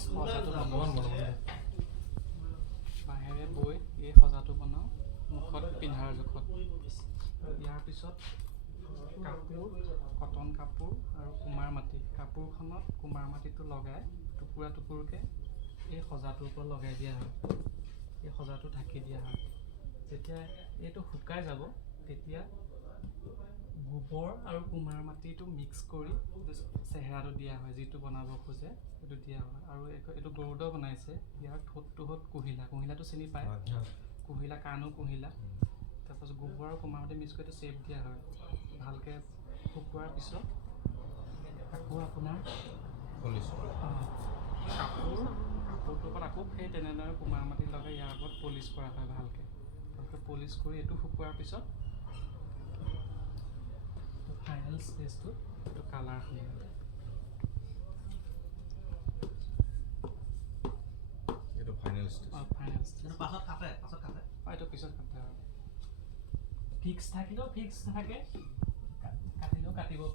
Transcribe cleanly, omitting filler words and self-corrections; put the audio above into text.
সজাটো অকণমান বনাব বাঁহেৰে বৈ এই সজাটো বনাওঁ মুখত পিন্ধাৰ জোখত। ইয়াৰ পিছত কাপোৰ, কটন কাপোৰ আৰু কুমাৰ মাটি, কাপোৰখনত কুমাৰ মাটিটো লগাই টুকুৰা টুকুৰকৈ এই সজাটোৰ ওপৰত লগাই দিয়া হয়। এই সজাটো ঢাকি দিয়া হয়। যেতিয়া এইটো শুকাই যাব তেতিয়া গোবৰ আৰু কুমাৰ মাটিটো মিক্স কৰি চেহেৰাটো দিয়া হয়। যিটো বনাব খোজে সেইটো দিয়া হয়। আৰু এইটো গৰুড় বনাইছে। ইয়াৰ ঠোঁটটো হ'ল কুহিলা, কুহিলাটো চিনি পায়, কুহিলা কাণো কুহিলা। তাৰপাছত গোবৰ আৰু কুমাৰ মাটি মিক্স কৰি এইটো শ্বেপ দিয়া হয়। ভালকৈ শুকোৱাৰ পিছত আকৌ আপোনাৰ কাপোৰটোৰ ওপৰত আকৌ সেই তেনেদৰে কুমাৰ মাটি লগাই ইয়াৰ ওপৰত পলিচ কৰা হয়। ভালকৈ পলিচ কৰি এইটো শুকোৱাৰ পিছত ফাইনেল ষ্টেজটোত এইটো কালাৰ হয়। এইটো ফাইনেল ষ্টেজ। ফাইনেল ষ্টেজ পাছত কাটে এইটো পিছত কাটে আৰু ফিক্স থাকিলেও ফিক্স থাকে, কাটিলেও কাটিব পাৰে।